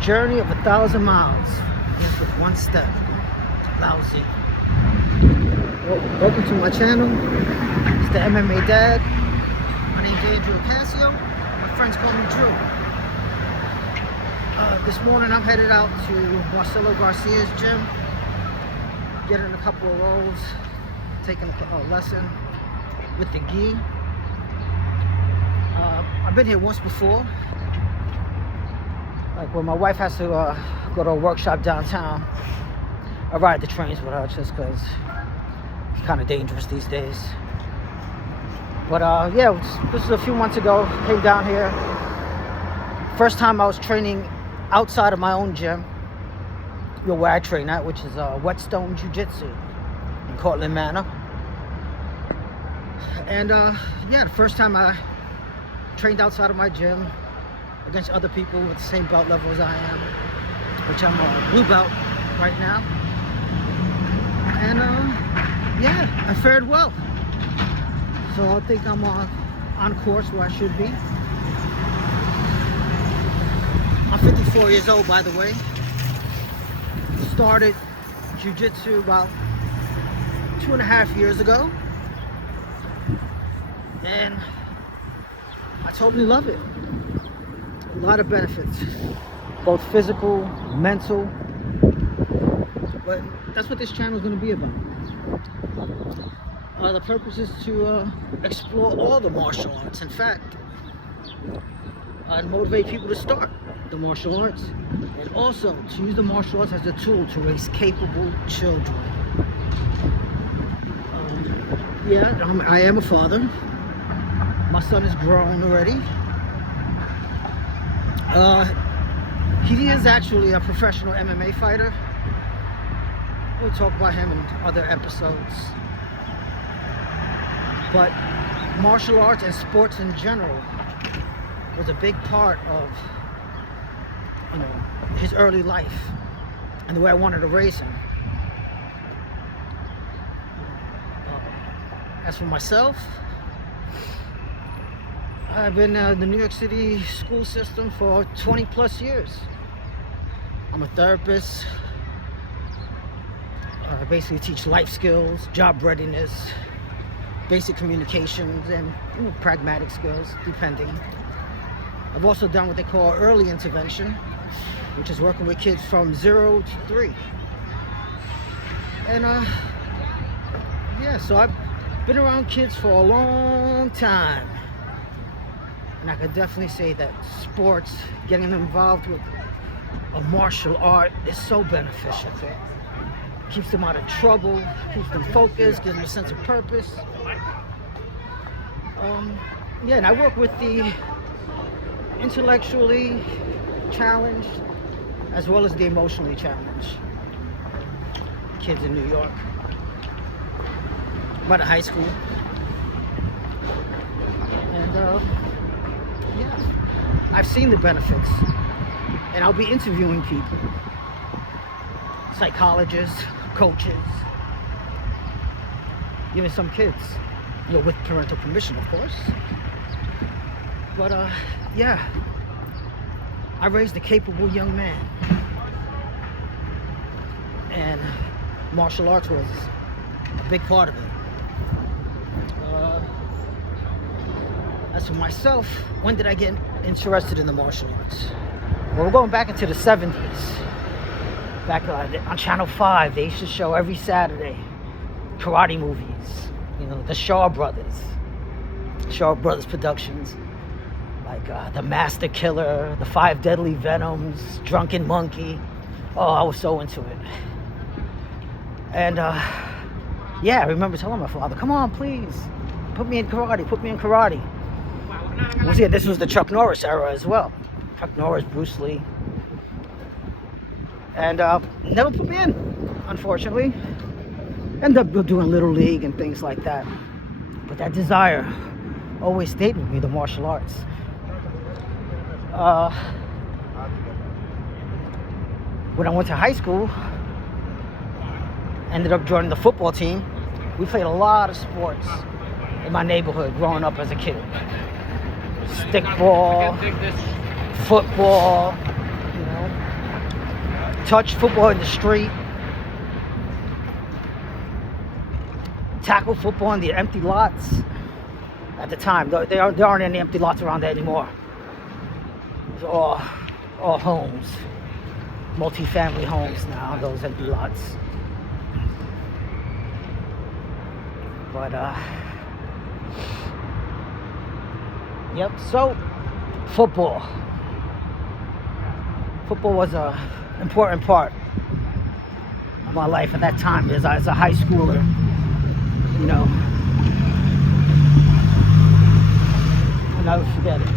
Journey of 1,000 miles. Just with one step. Lousy. Welcome to my channel. It's the MMA Dad. My name's Andrew Casio. My friends call me Drew. This morning I'm headed out to Marcelo Garcia's gym. Getting a couple of rolls. Taking a lesson with the gi. I've been here once before. Like when my wife has to go to a workshop downtown, I ride the trains with her just because it's kind of dangerous these days. But yeah, this was a few months ago. Came down here. First time I was training outside of my own gym, where I train at, which is Whetstone Jiu-Jitsu in Cortland Manor. And yeah, the first time I trained outside of my gym against other people with the same belt level as I am, which I'm a blue belt right now. And yeah, I fared well. So I think I'm on course where I should be. I'm 54 years old, by the way. Started jiu-jitsu about 2.5 years ago. And I totally love it. A lot of benefits, both physical, mental, but that's what this channel is going to be about. The purpose is to explore all the martial arts. In fact, motivate people to start the martial arts, and also to use the martial arts as a tool to raise capable children. Yeah, I am a father. My son is grown already. He is actually a professional MMA fighter. We'll talk about him in other episodes. But martial arts and sports in general was a big part of, his early life and the way I wanted to raise him. As for myself, I've been in the New York City school system for 20 plus years. I'm a therapist. I basically teach life skills, job readiness, basic communications, and pragmatic skills, depending. I've also done what they call early intervention, which is working with kids from 0 to 3. And yeah, so I've been around kids for a long time. And I could definitely say that sports, getting them involved with a martial art is so beneficial. Keeps them out of trouble, keeps them focused, gives them a sense of purpose. Yeah, and I work with the intellectually challenged as well as the emotionally challenged kids in New York. I'm at a high school. And yeah, I've seen the benefits, and I'll be interviewing people, psychologists, coaches, even some kids, with parental permission, of course. But yeah, I raised a capable young man, and martial arts was a big part of it. As for myself, when did I get interested in the martial arts? Well, we're going back into the 70s. Back on Channel 5, they used to show every Saturday karate movies. The Shaw Brothers Productions. Like The Master Killer, The 5 Deadly Venoms, Drunken Monkey. Oh, I was so into it. And yeah, I remember telling my father, come on, please, put me in karate. Once again, this was the Chuck Norris era as well. Chuck Norris, Bruce Lee. And never put me in, unfortunately. Ended up doing Little League and things like that. But that desire always stayed with me, the martial arts. When I went to high school, ended up joining the football team. We played a lot of sports in my neighborhood growing up as a kid. Stickball, football, touch football in the street, tackle football in the empty lots. At the time, there aren't any empty lots around there anymore. It's all homes, multi-family homes now, those empty lots. But yep, so football was a important part of my life at that time as a high schooler, you know. I'll never forget it.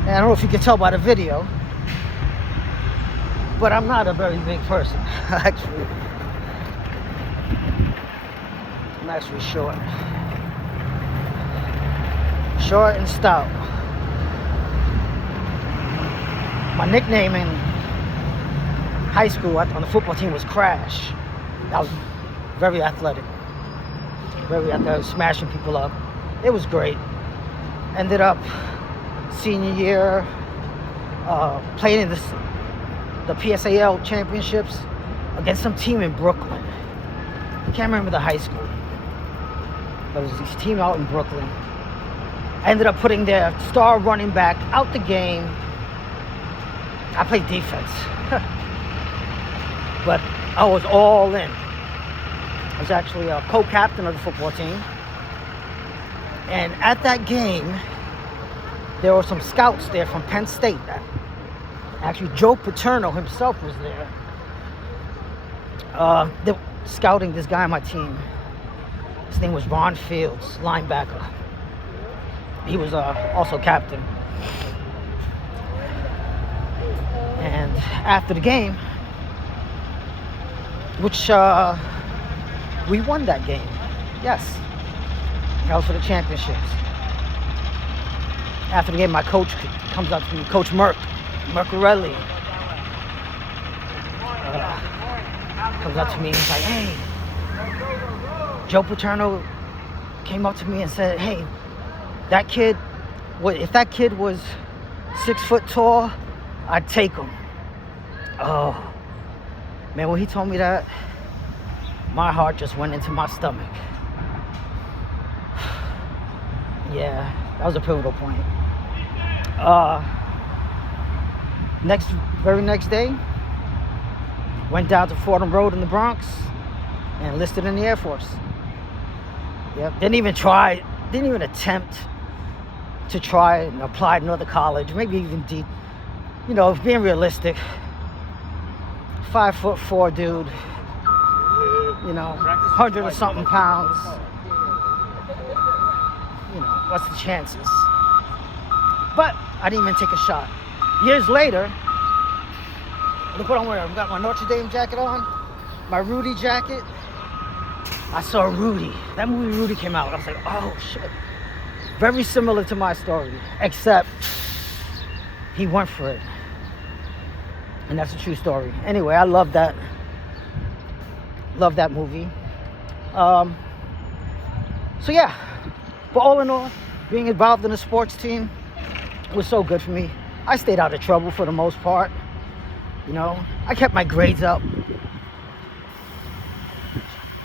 And I don't know if you can tell by the video, but I'm not a very big person. Actually, I'm actually short and stout. My nickname in high school on the football team was Crash. I was very athletic, smashing people up. It was great. Ended up senior year playing in the PSAL championships against some team in Brooklyn. I can't remember the high school, but it was this team out in Brooklyn. I ended up putting their star running back out the game. I played defense, but I was all in. I was actually a co-captain of the football team. And at that game, there were some scouts there from Penn State. Actually, Joe Paterno himself was there. They were scouting this guy on my team. His name was Ron Fields, linebacker. He was also captain. And after the game, which we won that game. Yes. That was for the championships. After the game, my coach comes up to me, Coach Mercarelli. Comes up to me and he's like, hey, Joe Paterno came up to me and said, hey, that kid, if that kid was 6 foot tall, I'd take him. Oh, man, when he told me that, my heart just went into my stomach. Yeah, that was a pivotal point. Very next day, went down to Fordham Road in the Bronx and enlisted in the Air Force. Yep, didn't even attempt to try and apply to another college, maybe even deep. You know, being realistic, 5'4" dude, you know, 100 or something pounds. You know, what's the chances? But I didn't even take a shot. Years later, look what I'm wearing. I've got my Notre Dame jacket on, my Rudy jacket. I saw Rudy. That movie Rudy came out. I was like, oh shit. Very similar to my story, except he went for it. And that's a true story. Anyway, I love that. Love that movie. So yeah. But all in all, being involved in a sports team was so good for me. I stayed out of trouble for the most part. You know, I kept my grades up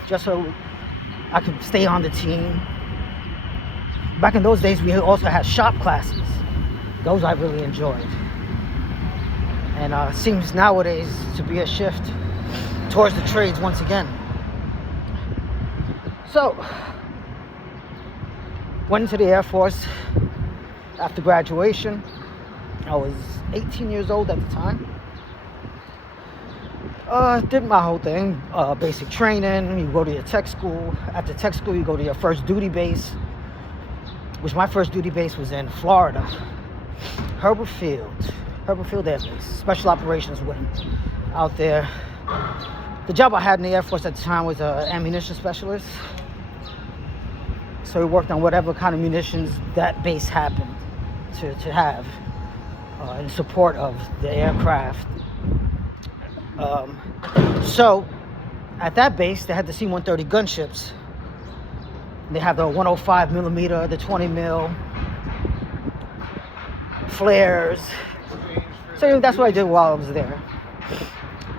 just so I could stay on the team. Back in those days, we also had shop classes. Those I really enjoyed. And seems nowadays to be a shift towards the trades once again. So, went into the Air Force after graduation. I was 18 years old at the time. Did my whole thing, basic training. You go to your tech school. At the tech school, you go to your first duty base, which my first duty base was in Florida, Herbert Field Air Base, Special Operations Wing, out there. The job I had in the Air Force at the time was an ammunition specialist. So we worked on whatever kind of munitions that base happened to have in support of the aircraft. So at that base, they had the C-130 gunships. They have the 105 millimeter, the 20 mil, flares, So that's what I did while I was there.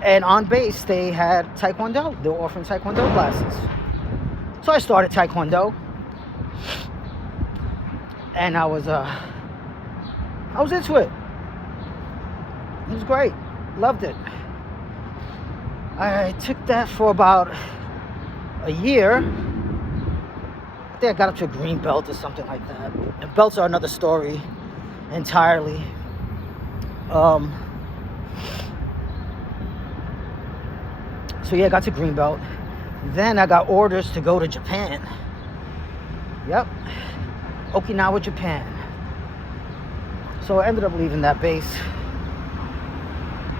And on base, they had Taekwondo. They were offering Taekwondo classes. So I started Taekwondo. And I was into it. It was great. Loved it. I took that for about a year. I think I got up to a green belt or something like that. And belts are another story entirely. So yeah, I got to green belt. Then I got orders to go to Japan. Yep. Okinawa, Japan. So I ended up leaving that base.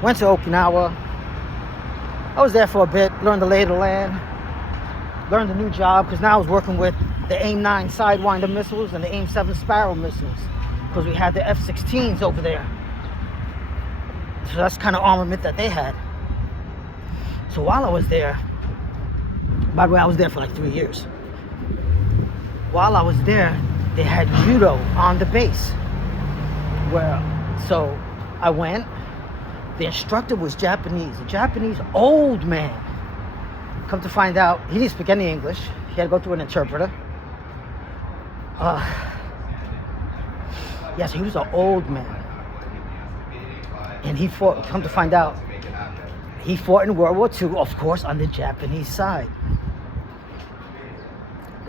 Went to Okinawa. I was there for a bit, learned the lay of the land, learned a new job, because now I was working with the AIM-9 Sidewinder missiles and the AIM-7 Sparrow missiles, because we had the F-16s over there. So that's kind of armament that they had. So while I was there, by the way, I was there for like 3 years. While I was there, they had judo on the base. So I went. The instructor was Japanese, a Japanese old man. Come to find out, he didn't speak any English. He had to go through an interpreter. Yes, he was an old man. And he fought, come to find out, he fought in World War II, of course, on the Japanese side.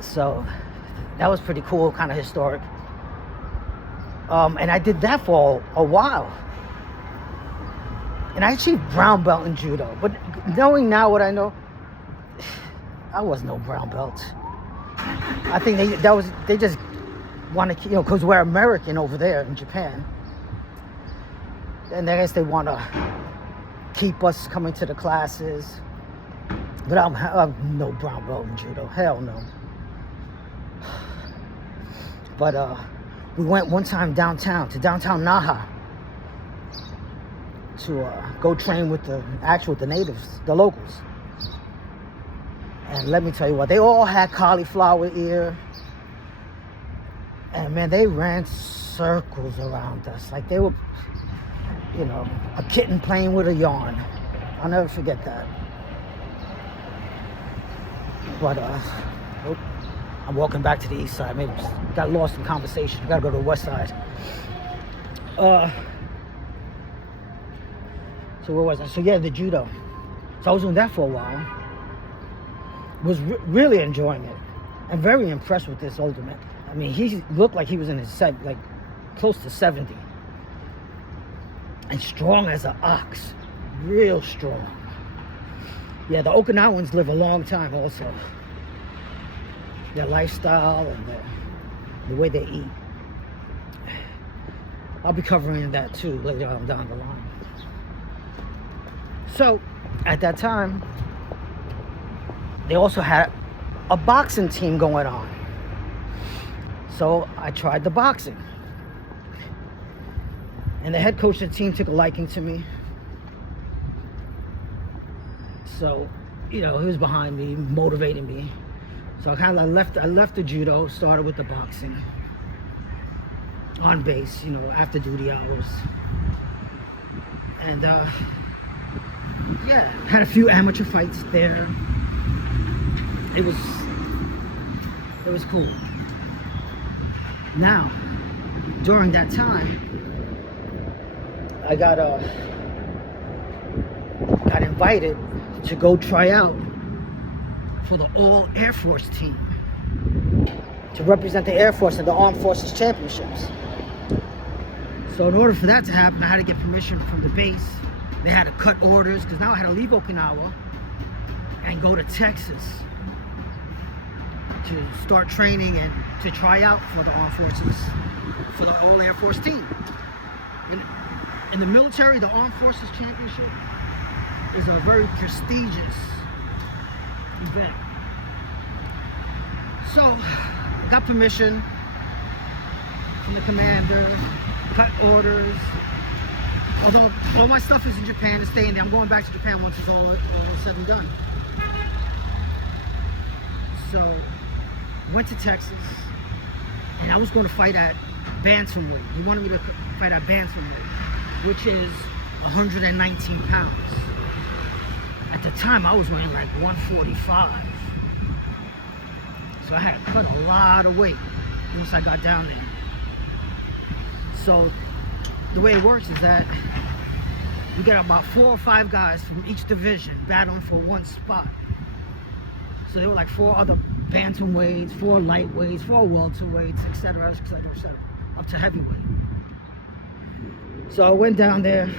So that was pretty cool, kind of historic. And I did that for a while. And I achieved brown belt in judo. But knowing now what I know, I was no brown belt. I think they just want to, because we're American over there in Japan. And I guess they want to keep us coming to the classes. But I'm no brown belt in judo. Hell no. But we went one time downtown, to downtown Naha, to go train with the natives, the locals. And let me tell you what, they all had cauliflower ear. And man, they ran circles around us. Like they were, a kitten playing with a yarn. I'll never forget that. But, I'm walking back to the east side. Maybe just got lost in conversation. I gotta go to the west side. So where was I? So yeah, the judo. So I was doing that for a while. Was really enjoying it. And very impressed with this older man. I mean, he looked like he was in his close to 70. And strong as an ox. Real strong. Yeah, the Okinawans live a long time also. Their lifestyle and the way they eat. I'll be covering that too later on down the line. So, at that time, they also had a boxing team going on. So, I tried the boxing. And the head coach of the team took a liking to me. So, he was behind me, motivating me. So I left the judo, started with the boxing. On base, after duty hours. And had a few amateur fights there. It was cool. Now, during that time, I got invited to go try out for the All Air Force team to represent the Air Force at the Armed Forces Championships. So in order for that to happen, I had to get permission from the base. They had to cut orders, because now I had to leave Okinawa and go to Texas to start training and to try out for the Armed Forces, for the All Air Force team. In the military, the Armed Forces Championship is a very prestigious event. So, I got permission from the commander, cut orders. Although all my stuff is in Japan, it's staying there. I'm going back to Japan once it's all said and done. So, went to Texas, and I was going to fight at bantamweight. He wanted me to fight at bantamweight. which is 119 pounds. At the time, I was weighing like 145. So I had to cut a lot of weight once I got down there. So the way it works is that you get about 4 or 5 guys from each division battling for one spot. So there were like 4 other bantamweights, 4 lightweights, 4 welterweights, etc., etc., etc., up to heavyweight. So I went down there,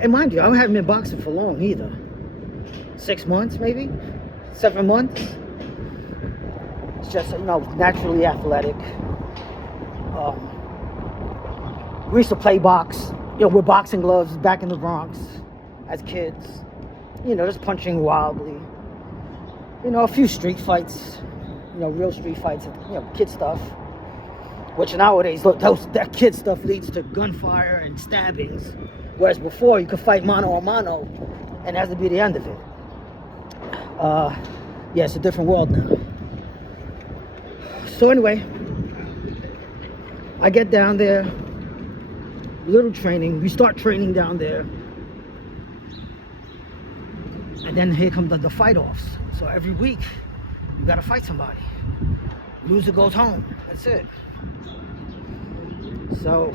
and mind you, I haven't been boxing for long either. 6 months, maybe 7 months. It's just, you know, naturally athletic. We used to play box, you know, with boxing gloves back in the Bronx as kids. You know, just punching wildly. You know, a few street fights, you know, real street fights, you know, kid stuff. Which nowadays, look, that kid stuff leads to gunfire and stabbings. Whereas before, you could fight mano a mano, and that would be the end of it. Yeah, it's a different world now. So anyway, I get down there, little training. We start training down there. And then here come the fight-offs. So every week, you gotta fight somebody. Loser goes home. That's it. So,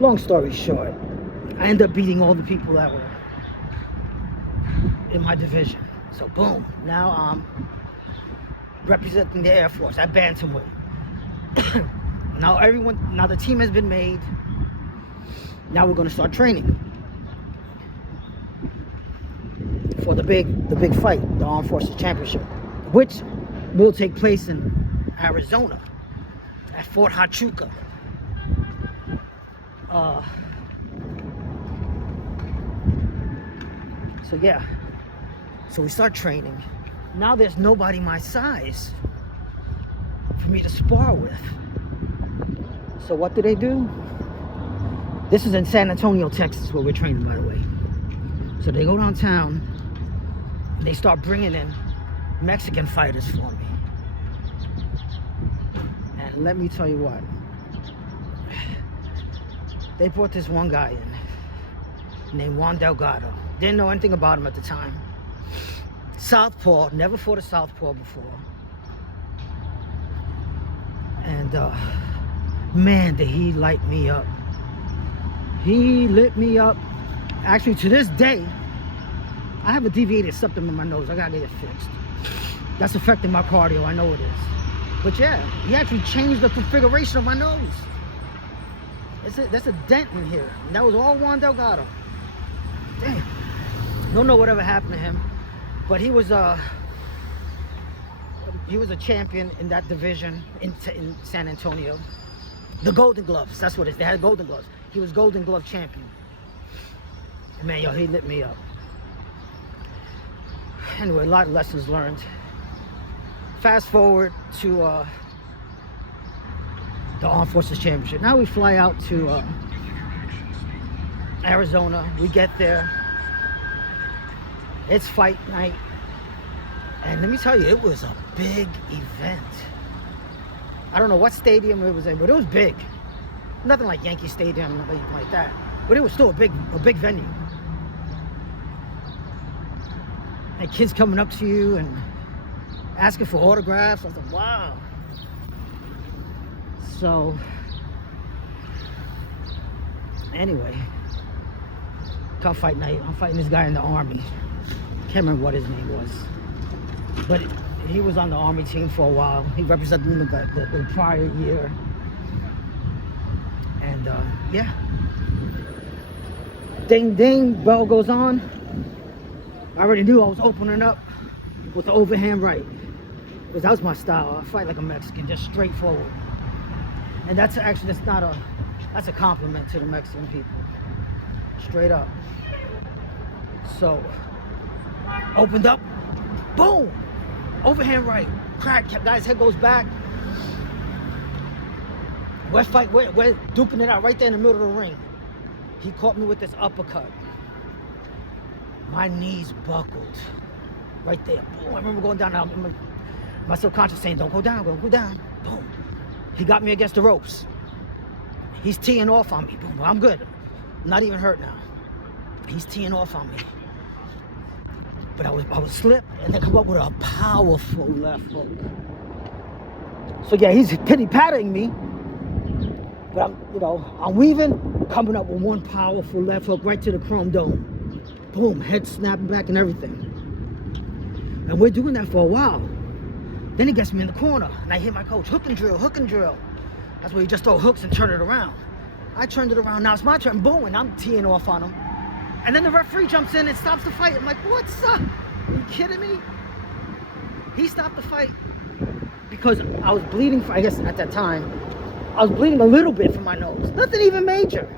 long story short, I end up beating all the people that were in my division. So boom, now I'm representing the Air Force at bantamweight. Now the team has been made. Now we're gonna start training for the big fight, the Armed Forces Championship, which will take place in Arizona at Fort Huachuca. So yeah, so we start training. Now there's nobody my size for me to spar with. So what do? This is in San Antonio, Texas, where we're training, by the way. So they go downtown, and they start bringing in Mexican fighters for me. And let me tell you what, they brought this one guy in named Juan Delgado. Didn't know anything about him at the time. Southpaw, never fought a southpaw before. And man, did he light me up. He lit me up. Actually, to this day, I have a deviated septum in my nose. I gotta get it fixed. That's affecting my cardio, I know it is. But yeah, he actually changed the configuration of my nose. That's a dent in here. And that was all Juan Delgado. Damn. Don't know whatever happened to him, but he was a champion in that division in San Antonio. The Golden Gloves, that's what it is. They had Golden Gloves. He was Golden Glove champion. Man, yo, he lit me up. Anyway, a lot of lessons learned. Fast forward to the Armed Forces Championship. Now we fly out to Arizona. We get there. It's fight night. And let me tell you, it was a big event. I don't know what stadium it was in, but it was big. Nothing like Yankee Stadium, nothing like that. But it was still a big venue. And kids coming up to you and asking for autographs. I was like, wow. So, anyway, come fight night. I'm fighting this guy in the Army. Can't remember what his name was. But he was on the Army team for a while. He represented the prior year. And yeah. Ding ding, bell goes on. I already knew I was opening up with the overhand right. Because that was my style. I fight like a Mexican, just straightforward. And that's a compliment to the Mexican people. Straight up. So, opened up, boom! Overhand right, crack, guy's head goes back. We're duking it out right there in the middle of the ring. He caught me with this uppercut. My knees buckled right there. Boom. I remember going down. My subconscious saying, don't go down, don't go down. Boom. He got me against the ropes. He's teeing off on me. Boom, I'm good. I'm not even hurt now. He's teeing off on me. But I was slip and then come up with a powerful left hook. So yeah, he's pity-patting me. But I'm weaving, coming up with one powerful left hook right to the chrome dome. Boom, head snapping back and everything. And we're doing that for a while. Then he gets me in the corner, and I hit my coach, hook and drill, hook and drill. That's where you just throw hooks and turn it around. I turned it around, now it's my turn, boom, and I'm teeing off on him. And then the referee jumps in and stops the fight. I'm like, what's up? Are you kidding me? He stopped the fight because I was bleeding, I guess at that time, I was bleeding a little bit from my nose. Nothing even major.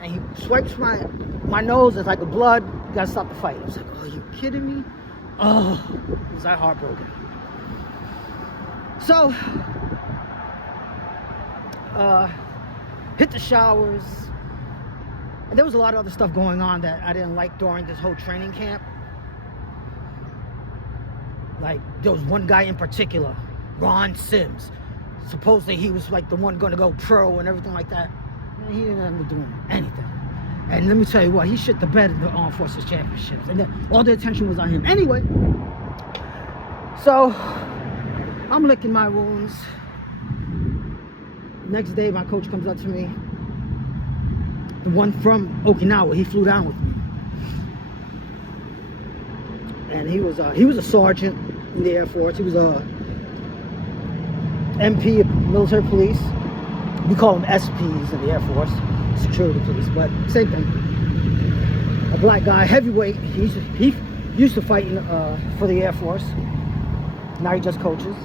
And he swipes my nose, there's like a blood, you gotta stop the fight. I was like, oh, are you kidding me? Oh, was I heartbroken. So, hit the showers. And there was a lot of other stuff going on that I didn't like during this whole training camp. Like, there was one guy in particular, Ron Sims. Supposedly he was like the one going to go pro and everything like that. He didn't end up doing anything. And let me tell you what, he shit the bed in the Armed Forces Championships. And then all the attention was on him. Anyway, so I'm licking my wounds. Next day, my coach comes up to me. The one from Okinawa, he flew down with me. And he was a sergeant in the Air Force. He was a MP of military police. We call them SPs in the Air Force, security police, but same thing. A black guy, heavyweight. He used to fight for the Air Force. Now he just coaches.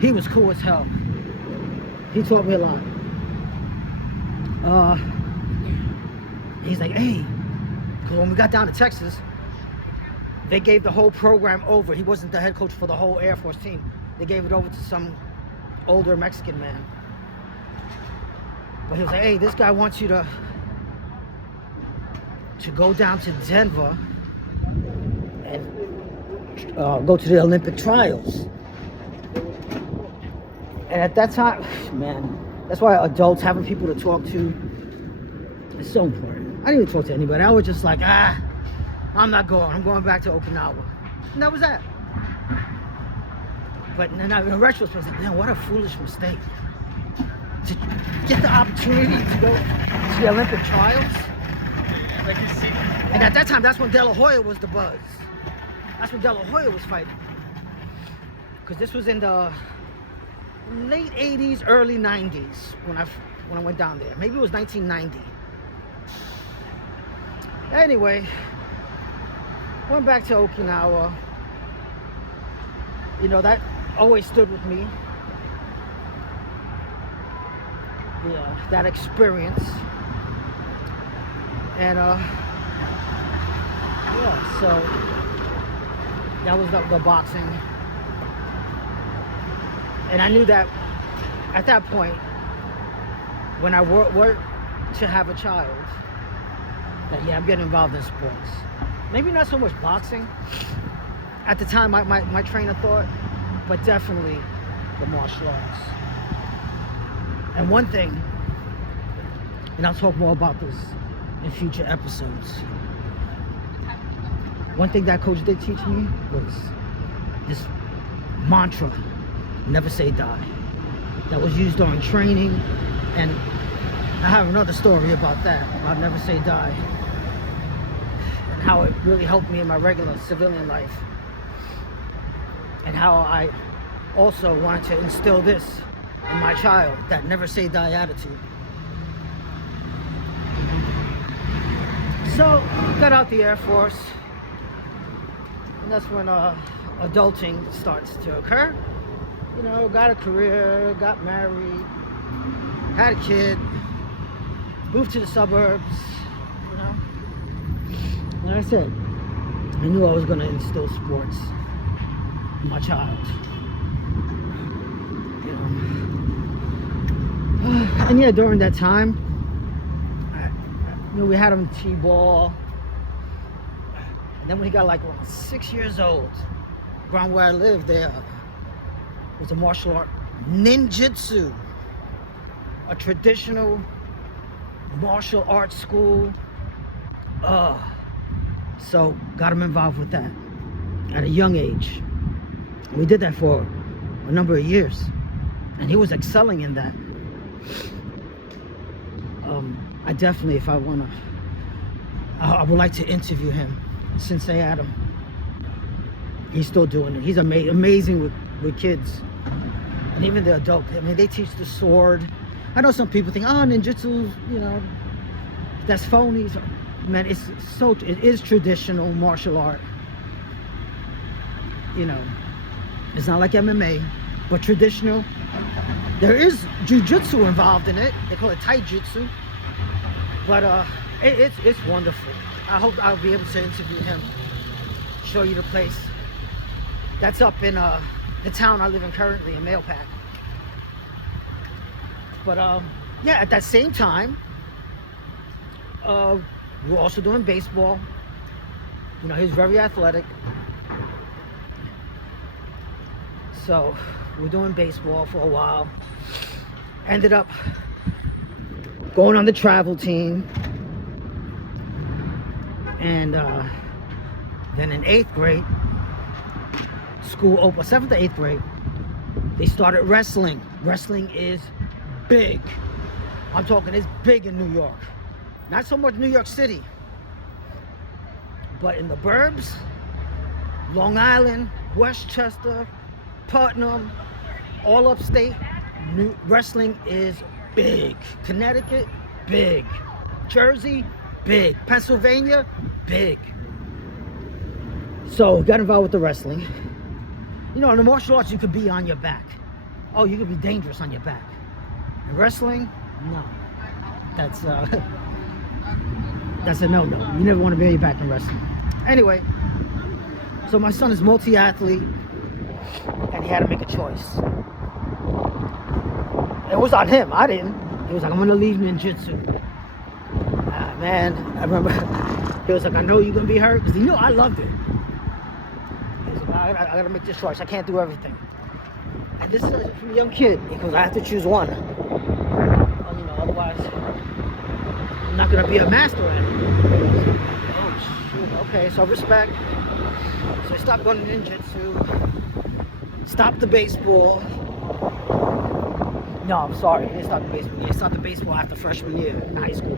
He was cool as hell. He taught me a lot. He's like, hey, because when we got down to Texas, they gave the whole program over. He wasn't the head coach for the whole Air Force team. They gave it over to some older Mexican man. But he was like, hey, this guy wants you to go down to Denver and go to the Olympic trials. And at that time, man, that's why adults, having people to talk to is so important. I didn't even talk to anybody. I was just like, I'm not going. I'm going back to Okinawa. And that was that. But then in retrospect, I was like, man, what a foolish mistake. To get the opportunity to go to the Olympic trials. And at that time, that's when De La Hoya was the buzz. That's when De La Hoya was fighting. Because this was in the late 80s, early 90s when I went down there. Maybe it was 1990. Anyway, went back to Okinawa. You know, that always stood with me. Yeah, that experience. And yeah, so that was the boxing. And I knew that at that point, when I were to have a child, that yeah, I'm getting involved in sports. Maybe not so much boxing at the time, my trainer thought, but definitely the martial arts. And one thing, and I'll talk more about this in future episodes, one thing that coach did teach me was this mantra, never say die, that was used during training. And I have another story about that, about never say die, and how it really helped me in my regular civilian life, and how I also wanted to instill this in my child, that never say die attitude. So, got out the Air Force, and that's when adulting starts to occur. You know, got a career, got married, had a kid, moved to the suburbs, you know. Like I said, I knew I was going to instill sports in my child. You know. And yeah, during that time, you know, we had him T-ball. And then when he got like 6 years old, around where I lived there was a martial art, ninjutsu. a traditional martial arts school. So got him involved with that at a young age. We did that for a number of years, and he was excelling in that. I definitely, if I wanna, I would like to interview him, Sensei Adam. He's still doing it. He's amazing with kids, and even the adult. I mean, they teach the sword. I know some people think, oh, ninjutsu, you know, that's phony. Man, it is traditional martial art. You know, it's not like MMA, but traditional. There is jujutsu involved in it. They call it taijutsu. But it's wonderful. I hope I'll be able to interview him, show you the place. That's up in the town I live in currently, in Mailpack. But yeah, at that same time, we're also doing baseball. You know, he's very athletic. So we're doing baseball for a while. Ended up going on the travel team. And then in 8th grade, school opened, 7th to 8th grade, they started wrestling. Wrestling is big. I'm talking, it's big in New York. Not so much New York City, but in the burbs, Long Island, Westchester, Putnam, all upstate, wrestling is big. Connecticut, big. Jersey, big. Pennsylvania, big. So got involved with the wrestling. You know, in the martial arts, you could be on your back. Oh, you could be dangerous on your back. In wrestling, no. That's a no-no. You never want to be on your back in wrestling. Anyway, so my son is multi-athlete, and he had to make a choice. It was on him. I didn't. He was like, I'm going to leave ninjutsu. Man, I remember he was like, I know you're going to be hurt. Because he knew I loved it. He was like, I got to make this choice. I can't do everything. And this is from a young kid. Because I have to choose one. Well, you know, otherwise, I'm not going to be a master at it. Oh, shoot. Okay, so respect. So I stopped going to ninjutsu. Stopped the baseball. No, I'm sorry. He didn't start the baseball. He started the baseball after freshman year in high school.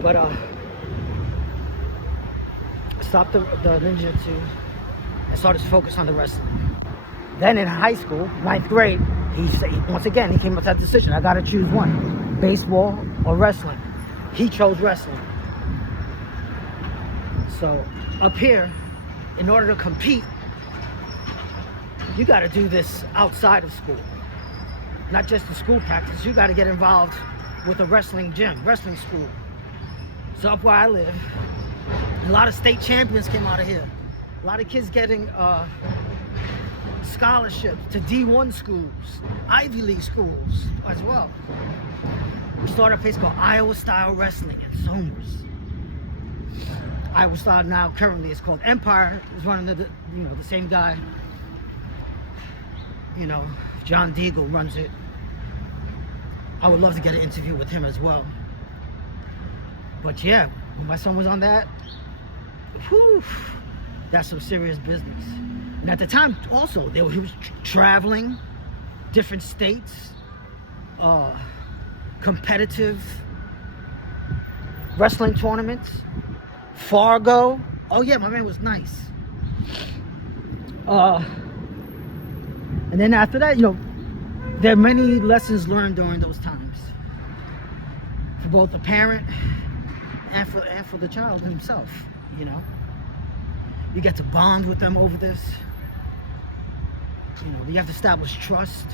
But stopped the ninjutsu and started to focus on the wrestling. Then in high school, 9th grade, once again he came up with that decision. I got to choose one: baseball or wrestling. He chose wrestling. So up here, in order to compete, you got to do this outside of school. Not just the school practice, you got to get involved with a wrestling gym, wrestling school. So up where I live, a lot of state champions came out of here. A lot of kids getting scholarships to D1 schools, Ivy League schools as well. We started a place called Iowa Style Wrestling in Somers. Iowa Style now currently is called Empire. Is running the same guy. You know, John Deagle runs it. I would love to get an interview with him as well. But yeah, when my son was on that, whew, that's some serious business. And at the time also, he was traveling different states, competitive wrestling tournaments, Fargo. Oh yeah, my man was nice. And then after that, you know, there are many lessons learned during those times for both the parent and for the child himself. You know, you get to bond with them over this. You know, you have to establish trust.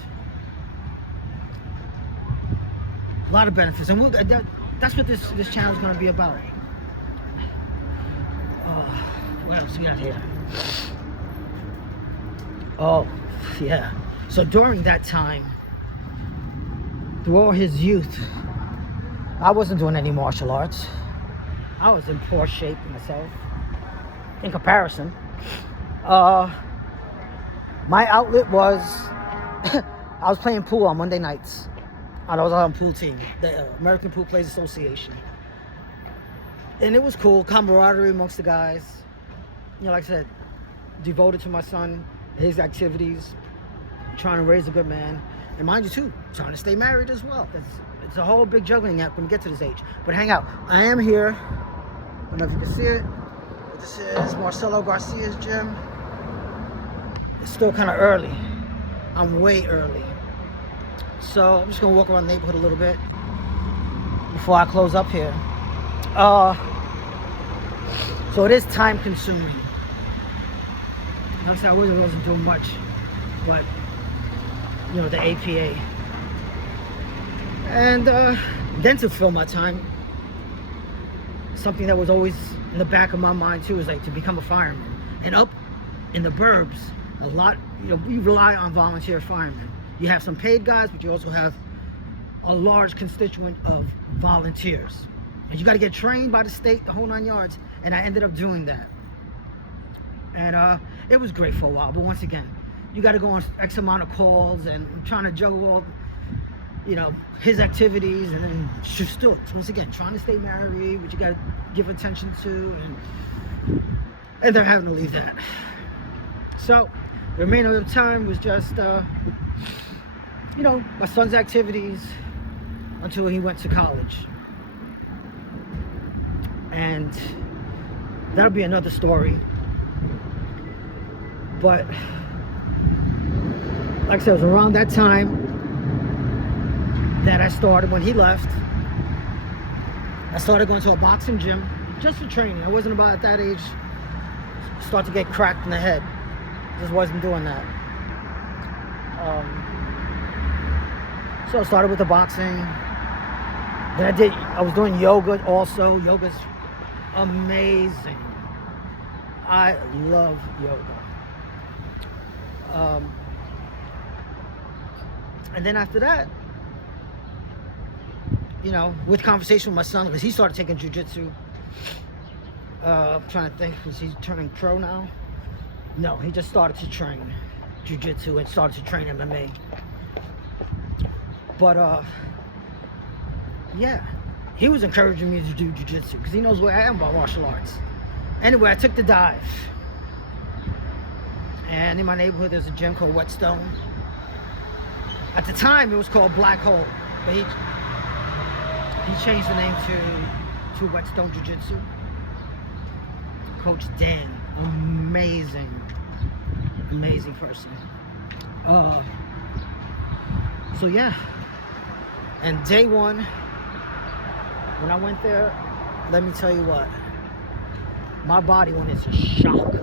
A lot of benefits, and that's what this channel is going to be about. What else we got here? Oh, yeah. So during that time, through all his youth, I wasn't doing any martial arts. I was in poor shape myself, in comparison. My outlet was, I was playing pool on Monday nights. I was on a pool team, the American Pool Players Association. And it was cool, camaraderie amongst the guys. You know, like I said, devoted to my son, his activities, trying to raise a good man. And mind you too, trying to stay married as well. It's a whole big juggling act when you get to this age. But hang out, I am here. I don't know if you can see it. But this is Marcelo Garcia's gym. It's still kind of early. I'm way early. So I'm just gonna walk around the neighborhood a little bit before I close up here. So it is time consuming. Like I said, I really wasn't doing much, but you know, the APA. And then to fill my time, something that was always in the back of my mind too is like to become a fireman. And up in the burbs, a lot, you know, we rely on volunteer firemen. You have some paid guys, but you also have a large constituent of volunteers. And you got to get trained by the state, the whole 9 yards. And I ended up doing that. And it was great for a while, but once again, you got to go on X amount of calls and trying to juggle all, you know, his activities, and then still, once again, trying to stay married, which you got to give attention to, and they're having to leave that. So the remainder of the time was just, you know, my son's activities until he went to college. And that'll be another story. But like I said, it was around that time that I started, when he left, I started going to a boxing gym just for training. I wasn't about at that age start to get cracked in the head. Just wasn't doing that. So I started with the boxing. Then I was doing yoga also. Yoga's amazing. I love yoga. And then after that, you know, with conversation with my son, because he started taking jiu-jitsu. I'm trying to think, because he's turning pro now. No, he just started to train jiu-jitsu and started to train MMA. But yeah, he was encouraging me to do jiu-jitsu because he knows where I am about martial arts. Anyway, I took the dive. And in my neighborhood, there's a gym called Whetstone. At the time, it was called Black Hole, but he changed the name to Whetstone Jiu-Jitsu. Coach Dan, amazing person. So yeah, and day one, when I went there, let me tell you what, my body went into shock.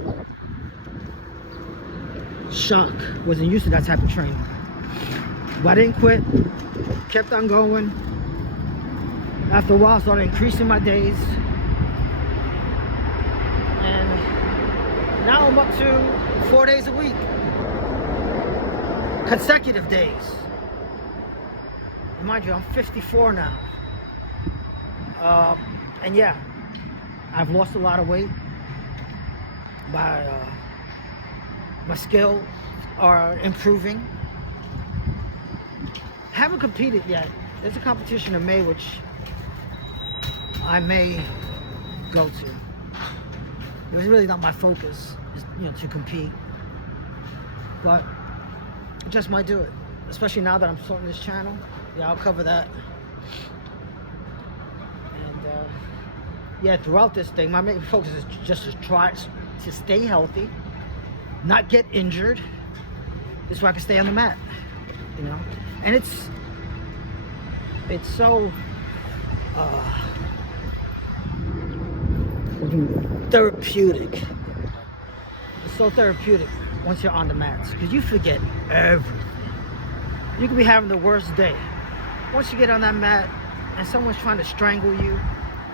Wasn't used to that type of training. But I didn't quit, kept on going. After a while, I started increasing my days. And now I'm up to 4 days a week. Consecutive days. And mind you, I'm 54 now. And yeah, I've lost a lot of weight. My skills are improving. Haven't competed yet. There's a competition in May which I may go to. It was really not my focus, you know, to compete. But I just might do it. Especially now that I'm starting this channel. Yeah, I'll cover that. And yeah, throughout this thing, my main focus is just to try to stay healthy, not get injured. This way I can stay on the mat, you know. And it's so therapeutic. It's so therapeutic once you're on the mats, because you forget everything. You could be having the worst day. Once you get on that mat and someone's trying to strangle you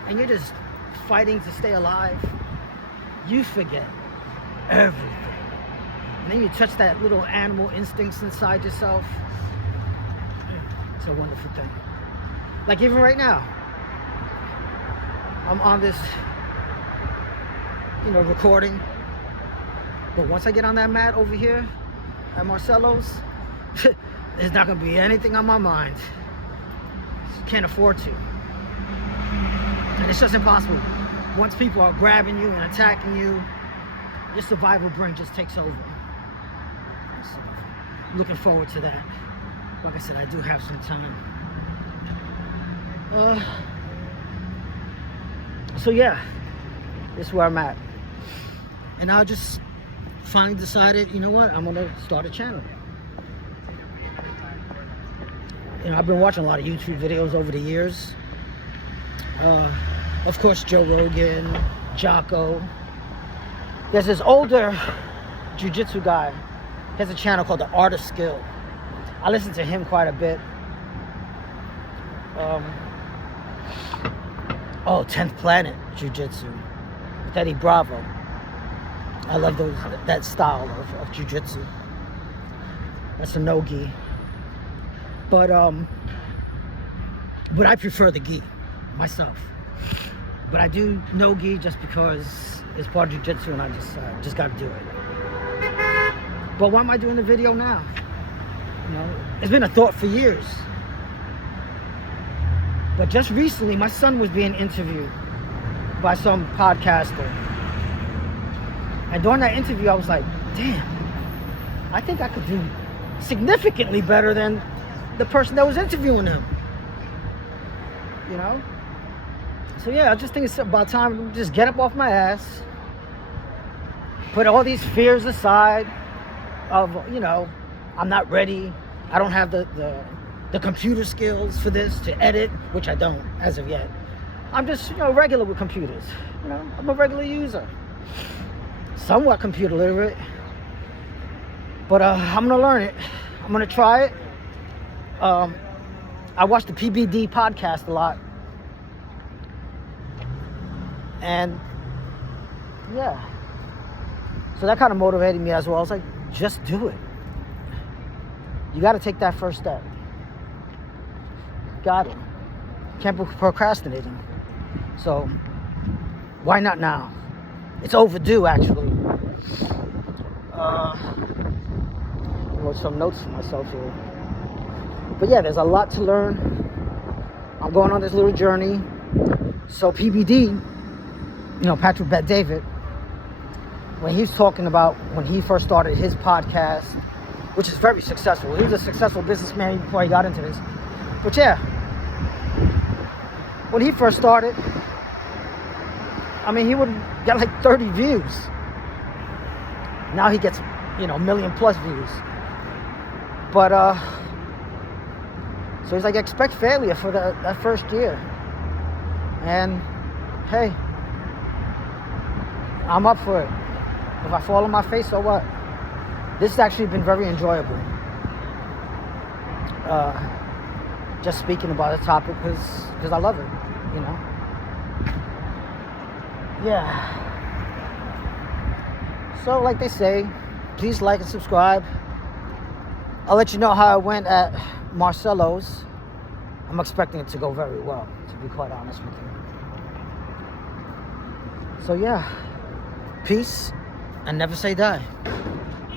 and you're just fighting to stay alive, you forget everything. And then you touch that little animal instincts inside yourself. It's a wonderful thing. Like even right now, I'm on this, you know, recording. But once I get on that mat over here at Marcelo's, there's not gonna be anything on my mind. can't afford to. And it's just impossible. Once people are grabbing you and attacking you, your survival brain just takes over. So, looking forward to that. Like I said, I do have some time. So yeah, this is where I'm at. And I just finally decided, you know what, I'm gonna start a channel. You know, I've been watching a lot of YouTube videos over the years. Of course, Joe Rogan, Jocko. There's this older jiu-jitsu guy. He has a channel called The Art of Skill. I listen to him quite a bit. 10th Planet Jiu-Jitsu with Eddie Bravo. I love that style of jiu-jitsu. That's a no-gi. But I prefer the gi myself. But I do no-gi just because it's part of jiu-jitsu and I just got to do it. But why am I doing the video now? You know, it's been a thought for years. But just recently, my son was being interviewed by some podcaster. And during that interview, I was like, damn, I think I could do significantly better than the person that was interviewing him. You know? So yeah, I just think it's about time to just get up off my ass, put all these fears aside of, you know, I'm not ready. I don't have the computer skills for this to edit, which I don't as of yet. I'm just, you know, regular with computers. You know, I'm a regular user. Somewhat computer literate. But I'm gonna learn it. I'm gonna try it. I watch the PBD podcast a lot. And yeah. So that kind of motivated me as well. I was like, just do it. You gotta take that first step. Got it. Can't be procrastinating. So why not now? It's overdue, actually. I wrote some notes for myself here. But yeah, there's a lot to learn. I'm going on this little journey. So PBD, you know, Patrick Bet-David, when he's talking about when he first started his podcast, which is very successful. He was a successful businessman before he got into this. But yeah, when he first started, I mean, he would get like 30 views. Now he gets, you know, 1 million+ views. But so he's like, expect failure for that first year. And hey, I'm up for it. If I fall on my face, so what? This has actually been very enjoyable. Just speaking about the topic because I love it, you know. Yeah. So like they say, please like and subscribe. I'll let you know how it went at Marcelo's. I'm expecting it to go very well, to be quite honest with you. So yeah, peace and never say die.